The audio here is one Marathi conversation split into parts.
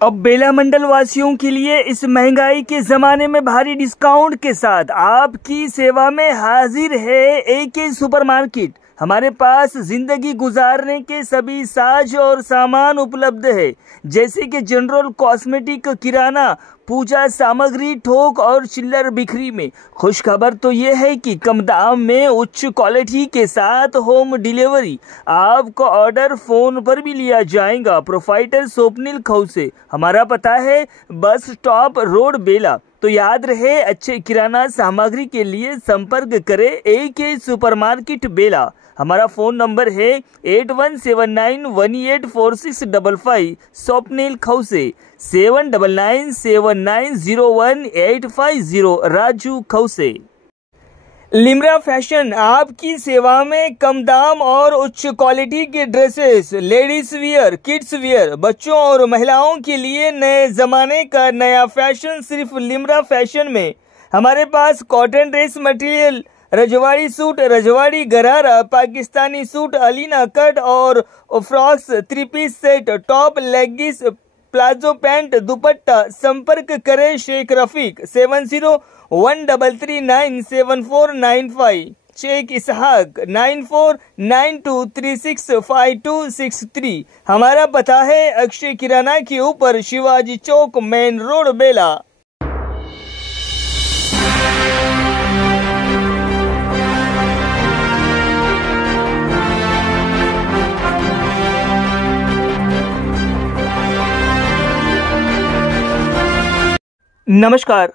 अब बेला मंडल वासियों के लिए इस महंगाई के जमाने में भारी डिस्काउंट के साथ आपकी सेवा में हाजिर है एके सुपरमार्केट। हमारे पास जिंदगी गुजारने के सभी साज और सामान उपलब्ध है, जैसे कि जनरल कॉस्मेटिक, किराना, पूजा सामग्री, थोक और चिल्लर बिक्री में। खुश खबर तो ये है कि कम दाम में उच्च क्वालिटी के साथ होम डिलीवरी। आपका ऑर्डर फोन पर भी लिया जाएगा। प्रोफाइटर स्वप्निल खौसे, हमारा पता है बस स्टॉप रोड बेला। तो याद रहे, अच्छे किराना सामग्री के लिए संपर्क करें एके सुपरमार्केट बेला। हमारा फ़ोन नंबर है 8179184655। स्वप्निल खौसे 7997901850। राजू खौसे। लिम्रा फैशन आपकी सेवा में कम दाम और उच्च क्वालिटी के dresses, ladies wear, kids wear, बच्चों और महिलाओं के लिए नए जमाने का नया फैशन सिर्फ लिम्रा फैशन में। हमारे पास कॉटन ड्रेस मटेरियल, रजवाड़ी सूट, रजवाड़ी गरारा, पाकिस्तानी सूट, अलीना कट और frocks, 3 piece set, top, leggings, palazzo pant, dupatta. संपर्क करें शेख रफीक 7013397495, शेख इसहाक 9492365263। हमारा पता है अक्षय किराना के ऊपर, शिवाजी चौक, मेन रोड, बेला। नमस्कार,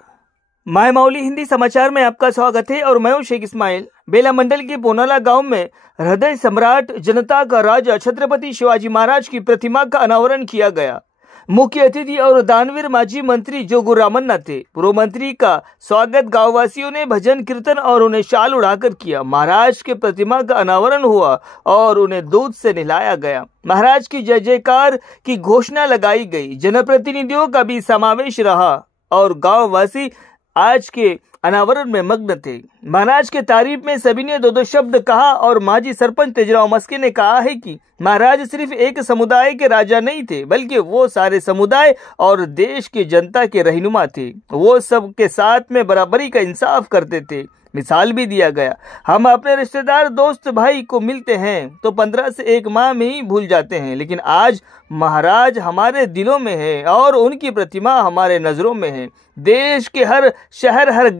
माय मौली हिंदी समाचार में आपका स्वागत है और मैं हूं शेख इस्माइल। बेला मंडल के पोनाला गांव में हृदय सम्राट, जनता का राजा छत्रपति शिवाजी महाराज की प्रतिमा का अनावरण किया गया। मुख्य अतिथि और दानवीर माजी मंत्री जोगू रामन्ना थे। पूर्व मंत्री का स्वागत गांववासियों ने भजन कीर्तन और उन्हें शाल उड़ाकर किया। महाराज के प्रतिमा का अनावरण हुआ और उन्हें दूध से नहलाया गया। महाराज की जय जयकार की घोषणा लगाई गई। जनप्रतिनिधियों का भी समावेश रहा और गांववासी आज के अनावरण में मग्न थे। महाराज के तारीफ में सभी ने दो शब्द कहा और माजी सरपंच तेजराव मस्के ने कहा है कि महाराज सिर्फ एक समुदाय के राजा नहीं थे, बल्कि वो सारे समुदाय और देश की जनता के रहनुमा थे। वो सबके साथ में बराबरी का इंसाफ करते थे। मिसाल भी दिया गया, हम अपने रिश्तेदार, दोस्त, भाई को मिलते हैं तो 15 से 1 माह में ही भूल जाते हैं, लेकिन आज महाराज हमारे दिलों में है और उनकी प्रतिमा हमारे नजरों में है। देश के हर शहर, हर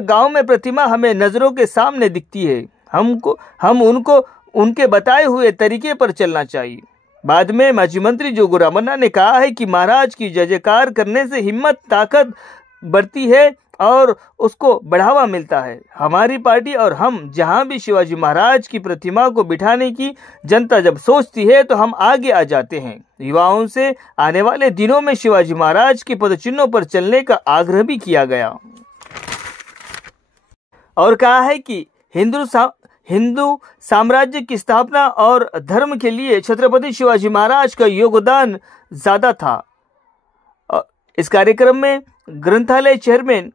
गांव में प्रतिमा हमें नजरों के सामने दिखती है। हम उनको उनके बताए हुए तरीके पर चलना चाहिए। बाद में माजी मंत्री जोगू रामन्ना ने कहा है कि महाराज की जय जयकार करने से हिम्मत, ताकत बढ़ती है और उसको बढ़ावा मिलता है। हमारी पार्टी और हम जहां भी शिवाजी महाराज की प्रतिमा को बिठाने की जनता जब सोचती है तो हम आगे आ जाते हैं। युवाओं से आने वाले दिनों में शिवाजी महाराज के पदचिन्हों पर चलने का आग्रह भी किया गया और कहा है कि हिंदू साम्राज्य की स्थापना और धर्म के लिए छत्रपति शिवाजी महाराज का योगदान ज्यादा था। इस कार्यक्रम में ग्रंथालय chairman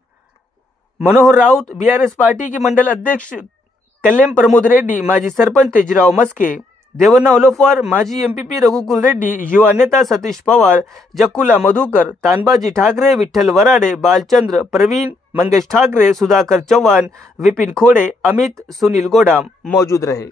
Manohar Raut, BRS party के मंडल अध्यक्ष कल्लेम प्रमोद रेड्डी, माजी सरपंच तेजराव मस्के, देवन्ना ओलोफार, माजी एमपीपी रघुकुल रेड्डी, युवा नेता सतीश पवार, जक्कुला मधुकर, तानबाजी ठाकरे, विठ्ठल वराडे, बालचंद्र, प्रवीण, मंगेश ठाकरे, सुधाकर चौहान, विपिन खोड़े, अमित, सुनील गोडाम मौजूद रहे।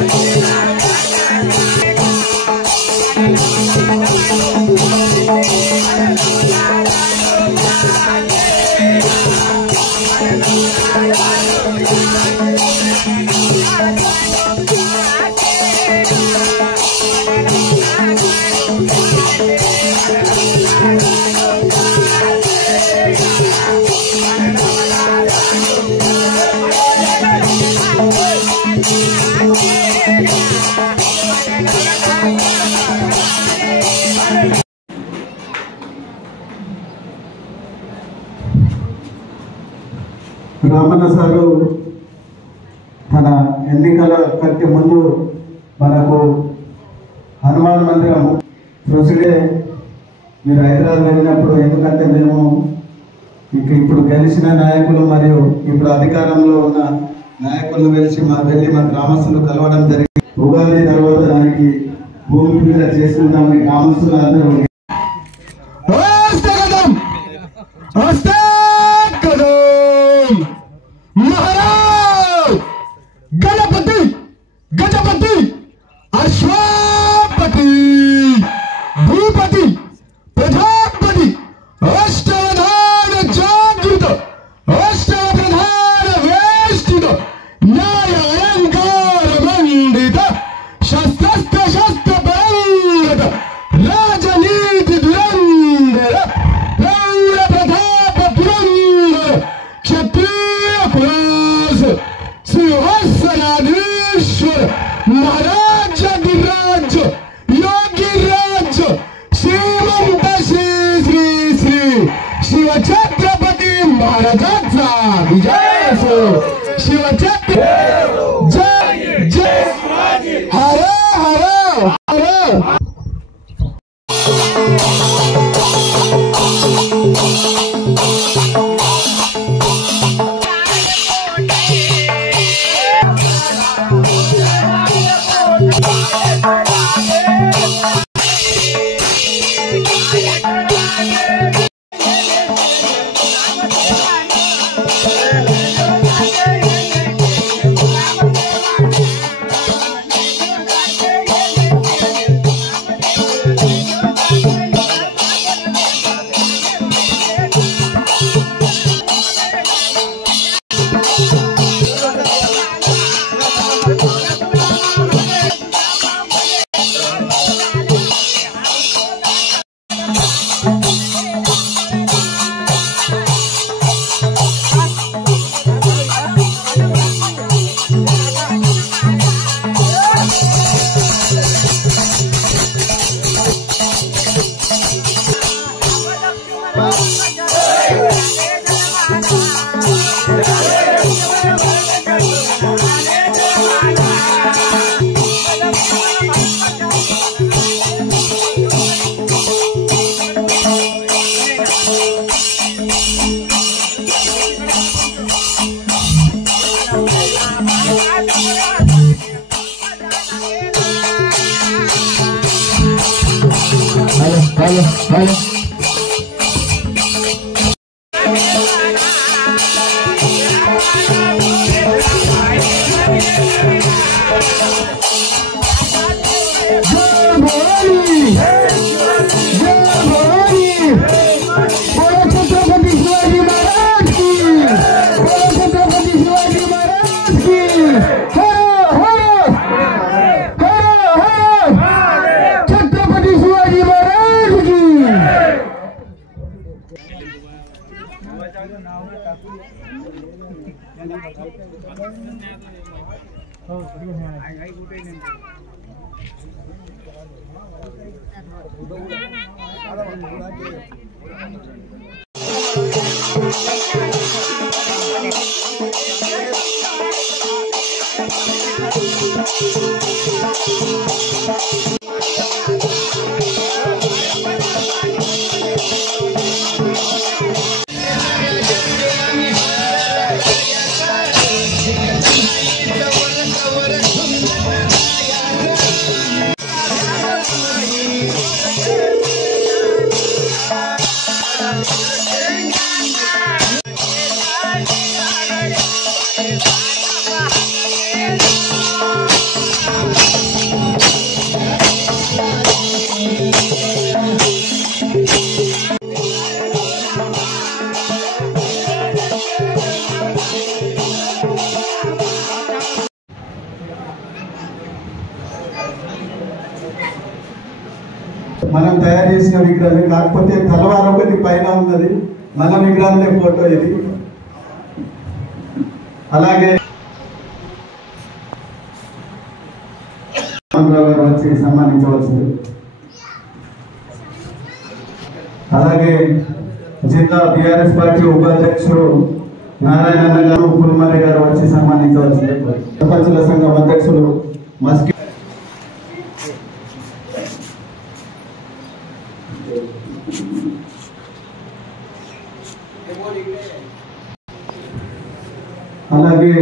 Thank you. రామన్న సారు తన ఎన్నికల కంటే ముందు మనకు హనుమాన్ మందిరం చూసిడే మీరు హైదరాబాద్ వెళ్ళినప్పుడు, ఎందుకంటే మేము ఇప్పుడు గెలిచిన నాయకులు మరియు ఇప్పుడు అధికారంలో ఉన్న నాయకులను వెళ్ళి మా గ్రామస్తులు కలవడం జరిగింది. ఉగాది తర్వాత దానికి భూమి పూజ చేసుకుందాం గ్రామస్తులు అందరూ. गणपति गजपति अश्वपति भूपति प्रजापति अष्टावधान जागृत अष्टावधान वेष्टित न्यायालंकार मंडित शस्त्र शस्त्र परंगत राजनीति धुरंधर रौर प्रताप पुरंदर क्षत्रिय कुलास सिंहासनाधीश्वर महाराज गिरिराज योगी राज श्रीमंत श्री श्री श्री शिव छत्रपति महाराजाचा विजय असो. शिव छत्रपति जय जय हर हर हर. Hello. మనం తయారు చేసిన విగ్రహం, కాకపోతే తలవారు ఒకటి పైన ఉన్నది, మన విగ్రహంలో ఫోటో ఇది. అలాగే వచ్చి సన్మానించవలసింది. అలాగే జిల్లా బీఆర్ఎస్ పార్టీ ఉపాధ్యక్షుడు నారాయణ గారు పులిమారి గారు వచ్చి సన్మానించవలసింది ప్రపంచ సంఘం అధ్యక్షులు మస్కి అలాగే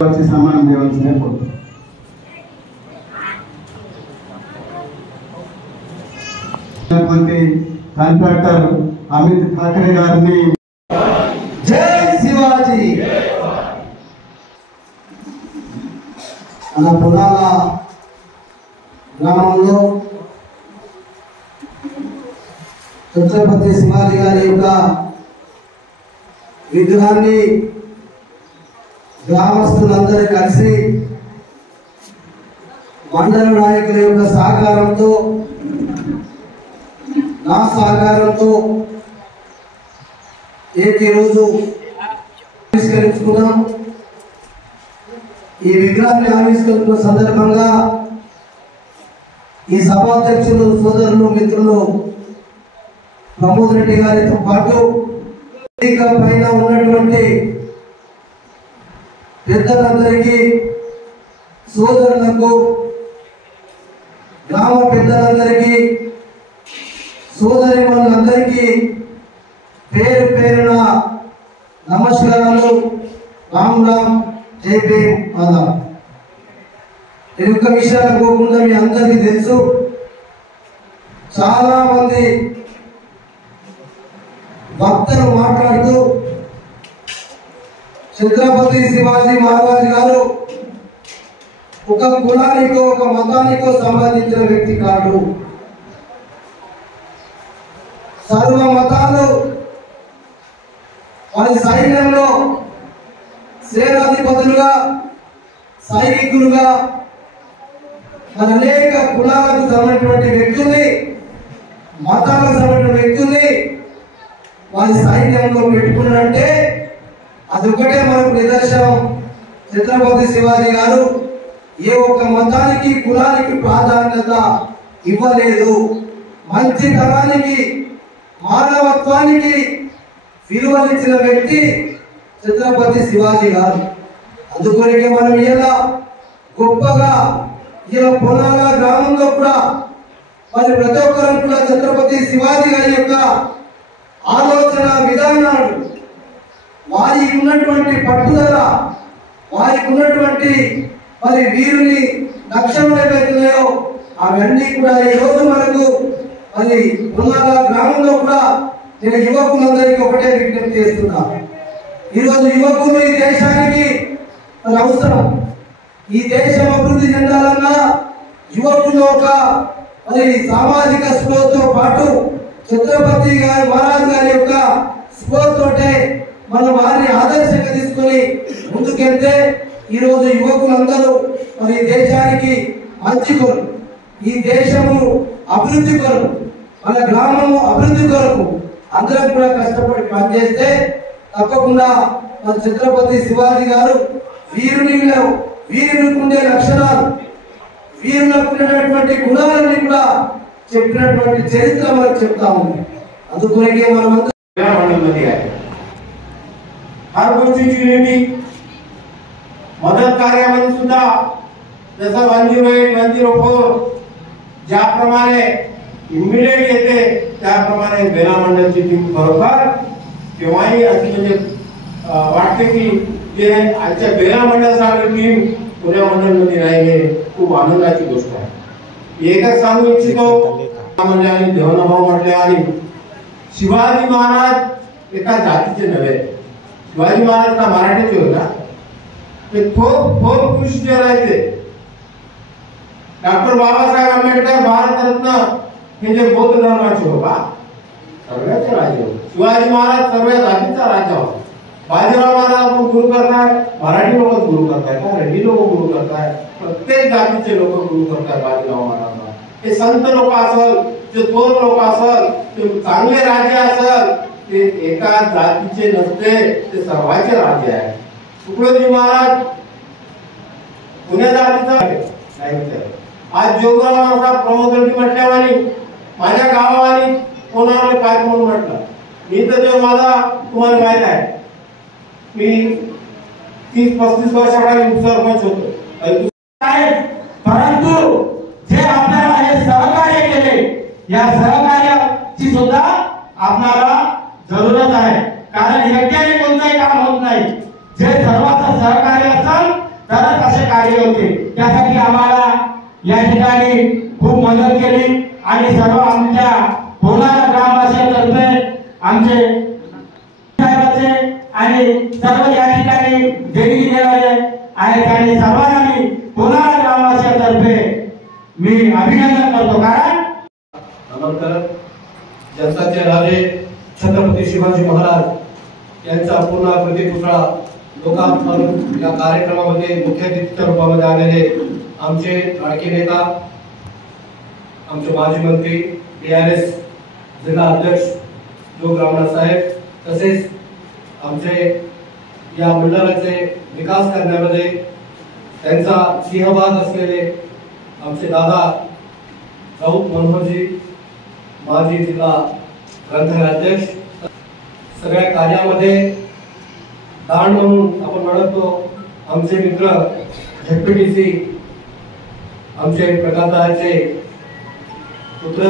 వచ్చి సన్మానం చేయవలసిందే కోరుతున్నాను. కాంట్రాక్టర్ అమిత్ ఠాకరే గారిని జై శివాజీ. మన పురాణ గ్రామంలో ఛత్రపతి శివాజీ గారి యొక్క విగ్రహాన్ని గ్రామస్తులందరూ కలిసి మండల నాయకుల యొక్క సహకారంతో నా సహకారంతో రోజు ఆవిష్కరించుకున్నాం. ఈ విగ్రహాన్ని ఆవిష్కరించిన సందర్భంగా ఈ సభాధ్యక్షులు సోదరులు మిత్రులు ప్రమోద్ రెడ్డి గారితో పాటు పైన ఉన్నటువంటి పెద్దలందరికీ, సోదరులకు, గ్రామ పెద్దలందరికీ, సోదరిమణులందరికీ పేరు పేరున నమస్కారాలు. రామ్ రామ్, జై భీమ్, ఆదాబ్. నేను ఒక్క విషయాలు పోకుండా మీ అందరికీ తెలుసు, చాలా మంది భక్తులు మాట్లాడుతూ ఛత్రపతి శివాజీ మహారాజ్ గారు ఒక కులానికో ఒక మతానికో సంబంధించిన వ్యక్తి కాదు. సర్వ మతాలు వారి సైన్యంలో సేనాధిపతులుగా, సైనికులుగా, మన అనేక కులాలకు సంబంధించినటువంటి వ్యక్తుల్ని, మతాలకు సంబంధించిన వ్యక్తుల్ని వారి సైన్యంలో పెట్టుకున్నారంటే అదొకటే మనకు నిదర్శనం. ఛత్రపతి శివాజీ గారు ఏ ఒక్క మతానికి, కులానికి ప్రాధాన్యత ఇవ్వలేదు. మంచితనానికి, మానవత్వానికి విలువనిచ్చిన వ్యక్తి ఛత్రపతి శివాజీ గారు. అందుకొనికే మనం ఇలా గొప్పగా ఇలా పొలాల గ్రామంలో కూడా మరి ప్రతి ఒక్కరు కూడా ఛత్రపతి శివాజీ గారి యొక్క ఆలోచన విధానాలు, వారికి ఉన్నటువంటి పట్టుదల, వారికి ఉన్నటువంటి మరి వీరుని లక్ష్యాలు ఏవైతున్నాయో అవన్నీ కూడా ఈ రోజు మనకు మరి పొలాల గ్రామంలో కూడా నేను యువకులందరికీ ఒకటే విజ్ఞప్తి చేస్తున్నా. ఈరోజు యువకులు ఈ దేశానికి అవసరం. ఈ దేశం అభివృద్ధి చెందాలన్నా యువకులు ఒక మరి సామాజిక స్పృహతో పాటు ఛత్రపతి గారి మహారాజ్ గారి యొక్క స్పృహతోటే మనం వారిని ఆదర్శంగా తీసుకొని ముందుకెళ్తే ఈరోజు యువకులందరూ మరి దేశానికి మంచి కొరకు, ఈ దేశము అభివృద్ధి కొరకు, మన గ్రామము అభివృద్ధి కొరకు అందరం కూడా కష్టపడి పనిచేస్తే తప్పకుండా మన ఛత్రపతి శివాజీ గారు వీరునికి ఉండే లక్షణాలు, వీరులకు ఉండేటువంటి గుణాలన్నీ కూడా చెప్పినటువంటి చరిత్ర మనకు చెప్తా ఉంది. అందుకొనికే మనం हर गोष्टीची मदत कार्यामध्ये सुद्धा जसं 108, 104 ज्याप्रमाणे इमिडिएट येते त्याप्रमाणे बेला मंडळची टीम बरोबर केव्हाही अशी म्हणजे वाटते की जे आजच्या बेला मंडळाची टीम पुण्या मंडळमध्ये नाही हे खूप आनंदाची गोष्ट आहे. एकच सांगू इच्छितो म्हणजे आणि देवनाभाऊ म्हटले आणि शिवाजी महाराज एका जातीचे नव्हे. शिवाजी महाराज का मराठीचे होता ते थोर पुरुष जे राहते. डॉक्टर बाबासाहेब आंबेडकर भारतरत्न हे जे बौद्ध धर्माचे होता सर्वांचे राजे होते. शिवाजी महाराज सर्व जातीचा राजा होता. बाजीराव महाराज आपण गुरु करताय, मराठी लोक गुरु करताय का, रेड्डी लोक गुरु करताय, प्रत्येक जातीचे लोक गुरु करताय बाजीराव महाराजांना. हे संत लोक असल, जे थोर लोक असल, ते चांगले राजे असल, ते एका जातीचे नसते, ते सर्वांचे राजे आहे. तुकडोजी महाराज पुण्याचा आधीचा आज जोगरावांचा प्रमोद रेड्डी म्हटल्यावानी माझ्या गावावानी कोणाला काय म्हणून म्हटलं. मी तर जो माझा तुम्हाला माहित आहे, मी 30-35 वर्षाखाली उपसरपंच होतो. परंतु जे आपल्याला हे सहकार्य केले, या सहकार्याची सुद्धा आपल्याला जरूरत आहे. कारण एकट्याने कोणतंही काम होत नाही. जे सर्वांचं सहकार्य असेल तरच असे कार्य होते. त्यासाठी आम्हाला या ठिकाणी खूप मदत केली आणि सर्व आमच्या बोनाला ग्रामवासियांतर्फे आमचे साहेबांचे आणि सर्व या ठिकाणी देणगी देणारे आहेत आणि सर्वांना मी बोनाला ग्रामवासियांतर्फे मी अभिनंदन करतो. कारण नमस्कार. जनताचे राजे छत्रपती शिवाजी महाराज यांचा पूर्णाकृती पुतळा लोकार्पण या कार्यक्रमामध्ये मुख्य अतिथीच्या रूपामध्ये आलेले आमचे लाडके नेता, आमचे माजी मंत्री, DRS जिल्हा अध्यक्ष जोग रामनाथ साहेब, तसेच आमचे या मंडळाचे विकास करण्यामध्ये त्यांचा सिंहभाग असलेले आमचे दादा राऊत मनोहरजी, माजी जिल्हा ग्रंथालय अध्यक्ष, सगळ्या कार्यामध्ये दान म्हणून आपण म्हणतो आमचे मित्र ZPTC, आमचे प्रकाशदाचे पुत्र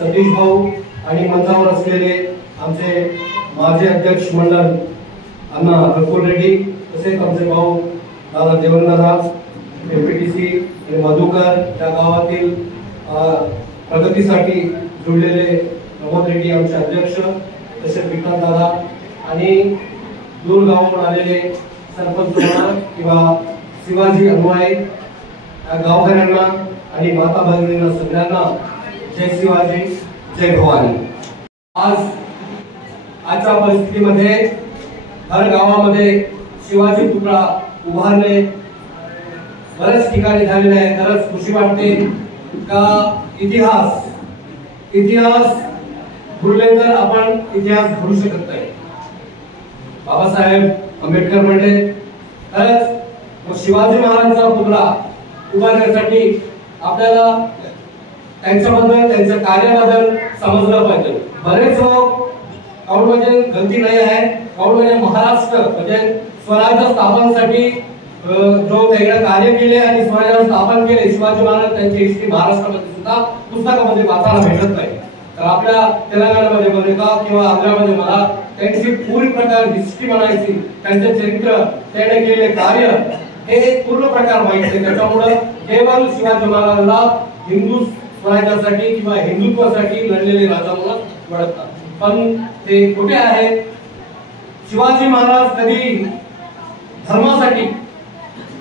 सतीश भाऊ आणि मंचावर असलेले आमचे माजी अध्यक्ष मंडळ अण्णा रकुल रेड्डी, तसेच आमचे भाऊ दादा देवेंद्रदादा, ZPTC आणि मधुकर, त्या गावातील प्रगतीसाठी जुळलेले प्रमोद रेड्डी आमचे अध्यक्ष, तसेच विकास दादा आणि दूर गावाहून आलेले सरपंच किंवा शिवाजी अनुयायी या गावकऱ्यांना आणि माता भगिनींना सगळ्यांना जय शिवाजी, जय भवानी. आजच्या परिस्थितीमध्ये हर गावामध्ये शिवाजी पुतळा उभारणे बरेच ठिकाणी झालेले आहे. खरंच खुशी वाटते का इतिहास घडले तर आपण इतिहास घडू शकत नाही. बाबासाहेब आंबेडकर म्हणले खरंच शिवाजी महाराजांचा पुतळा उभारण्यासाठी आपल्याला त्यांच्याबद्दल, त्यांच्या कार्याबद्दल समजलं पाहिजे. बरेच लोक काउड म्हणजे गलती नाही आहे. काउड म्हणजे महाराष्ट्र म्हणजे स्वराज्य स्थापनेसाठी जो वेगळं कार्य केले आणि स्वराज्य स्थापन केले शिवाजी महाराज, त्यांची हिस्ट्री महाराष्ट्रामध्ये सुद्धा पुस्तकामध्ये वाचायला भेटत नाही. तर आपल्या तेलंगणामध्ये बने का किंवा आंध्रामध्ये मला त्यांची पूर्ण प्रकार हिस्ट्री म्हणायची, त्यांचे चरित्र, त्याने केलेले कार्य हे पूर्ण प्रकार माहिती आहे. त्याच्यामुळे केवळ शिवाजी महाराजांना हिंदू स्वराज्यासाठी किंवा हिंदुत्वासाठी लढलेले राजा म्हणून ओळखतात. पण ते कुठे आहे? शिवाजी महाराज कधी धर्मासाठी,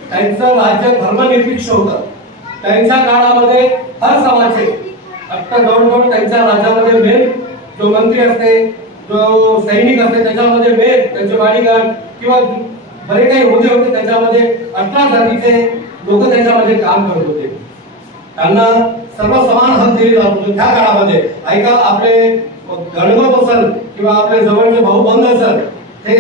त्यांचं राज्य धर्मनिरपेक्ष होतं. त्यांच्या काळामध्ये हर समाजाचे आता जवळजवळ त्यांच्या राज्यामध्ये मेन जो मंत्री असते, जो सैनिक असते, त्याच्यामध्ये मेन त्यांचे बाडीगार्ड किंवा बरे काही होते त्याच्यामध्ये 18 जातीचे लोक त्याच्यामध्ये काम करत होते. त्यांना सर्व समान हक दिले जात होते त्या काळामध्ये. ऐका, आपले गणगोप असेल किंवा आपले जवळचे भाऊबंद असेल, ते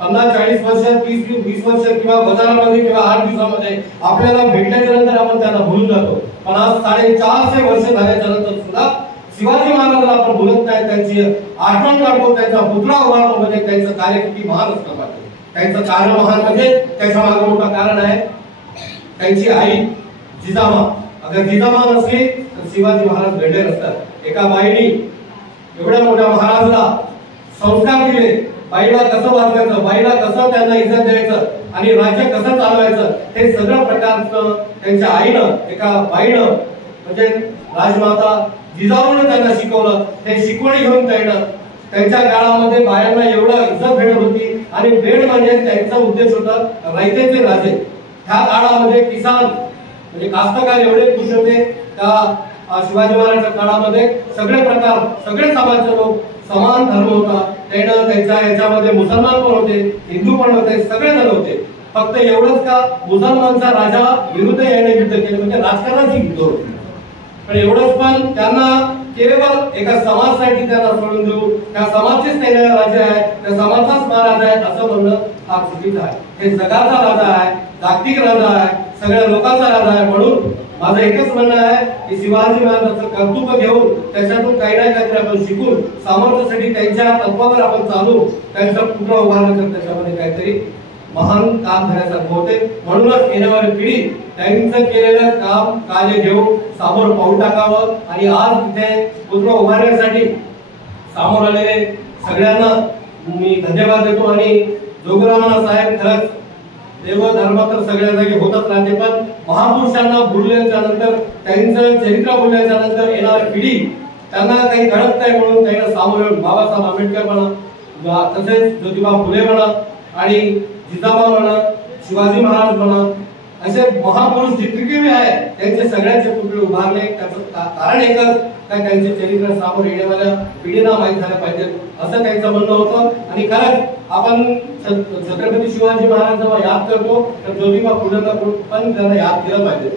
50-40 वर्ष, 30-20 वर्ष किंवा बाजारामध्ये किंवा 8 दिवसामध्ये आपल्याला भेटल्याच्या नंतर आपण त्यांना भुलून जातो. पण आज 450 वर्ष झाल्याच्या नंतर सुद्धा शिवाजी महाराजांना आपण बोलत नाही, त्यांची आठवण काढतो, त्यांचा पुतळा उभारतो. म्हणजे त्यांचं कार्य किती महान असतं पाहिजे. त्यांचं कार्य महान म्हणजे त्याच्या मागे मोठं कारण आहे त्यांची आई जिजामा. अगर जिजामा नसली तर शिवाजी महाराज घडले नसतात. एका बाईने एवढ्या मोठ्या महाराजाला संस्कार दिले, बाईला कसं वाचवायचं, बाईला कसं त्यांना इज्जत द्यायचं आणि राज्य कसं चालवायचं, हे सगळं प्रकारचं त्यांच्या आईनं, एका बाईनं म्हणजे राजमाता जिजाऊने त्यांना शिकवलं. ते शिकवणी घेऊन त्यांच्या काळामध्ये बायांना एवढं इज्जत भेटत होती. आणि भेट म्हणजे त्यांचा उद्देश होता रयतेचे राजे. ह्या काळामध्ये किसान म्हणजे कास्तकार एवढे खुश होते का शिवाजी महाराजांच्या काळामध्ये सगळे प्रकार, सगळे समाजाचे लोक समान धर्म होता. त्यानं त्यांच्या याच्यामध्ये मुसलमान पण होते, हिंदू पण होते, सगळे जण होते. फक्त एवढंच का मुसलमानचा राजा विरुद्ध याने युद्ध केले, म्हणजे राजकारणाची युद्ध होती. पण एवढंच पण त्यांना केवळ एका समाजासाठी त्यांना सोडून देऊ, त्या समाजचेच त्यांना राजा आहे, त्या समाजाचाच महाराज आहे असं म्हणणं हा चुकीचा आहे. हे जगाचा राजा आहे, जागतिक राजा आहे, सगळ्या लोकांचा राजा आहे. म्हणून माझं एकच म्हणणं आहे की शिवाजी महाराजांचं कर्तृत्व घेऊन त्याच्यातून काही ना काहीतरी आपण शिकून सामर्थ्यासाठी त्यांच्या तत्वावर आपण चालू त्यांचा पुतळा उभारला तर त्याच्यामध्ये काहीतरी महान काम करण्यासारखं होते. म्हणूनच येणारी पिढी त्यांचं केलेलं काम कार्य घेऊन समोर पाऊल टाकावं आणि आज तिथे पुतळा उभारण्यासाठी समोर आलेले सगळ्यांना मी धन्यवाद देतो. आणि जोगरामाना साहेब खरंच देव धर्म तर सगळ्या जागी होतच राहते, पण महापुरुषांना भुलल्याच्या नंतर त्यांचं चरित्र भुलल्याच्या नंतर येणारी पिढी त्यांना काही कळत नाही म्हणून त्यांना सामोरे येऊन बाबासाहेब आंबेडकर म्हणा, तसेच ज्योतिबा फुले म्हणा आणि जिजाबा म्हणा, शिवाजी महाराज म्हणा, असे महापुरुष जितके आहे त्यांचे सगळ्यांचे पुतळे उभारले. त्याचं कारण एकच काय त्यांचे चरित्र समोर येण्यावाल्या पिढीला माहीत झालं पाहिजे असं त्यांचं म्हणणं होतं. आणि खरंच आपण छत्रपती शिवाजी महाराज जेव्हा याद करतो तर ज्योतिबा फुलेंना पण त्यांना याद केलं पाहिजे.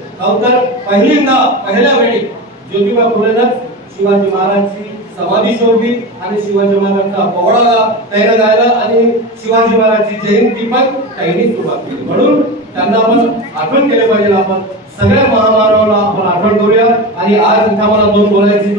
तर पहिल्या वेळी ज्योतिबा फुलेंनाच शिवाजी महाराजांची समाधी शोधली आणि शिवाजी महाराजांचा पोवाडा त्यानं गायला आणि शिवाजी महाराजांची जयंती पण त्यांनी सुरुवात केली. म्हणून त्यांना आपण आठवण केले पाहिजे. आपण सगळ्या महामानवाला आपण आठवण करूया. आणि आज इथं मला दोन बोलायची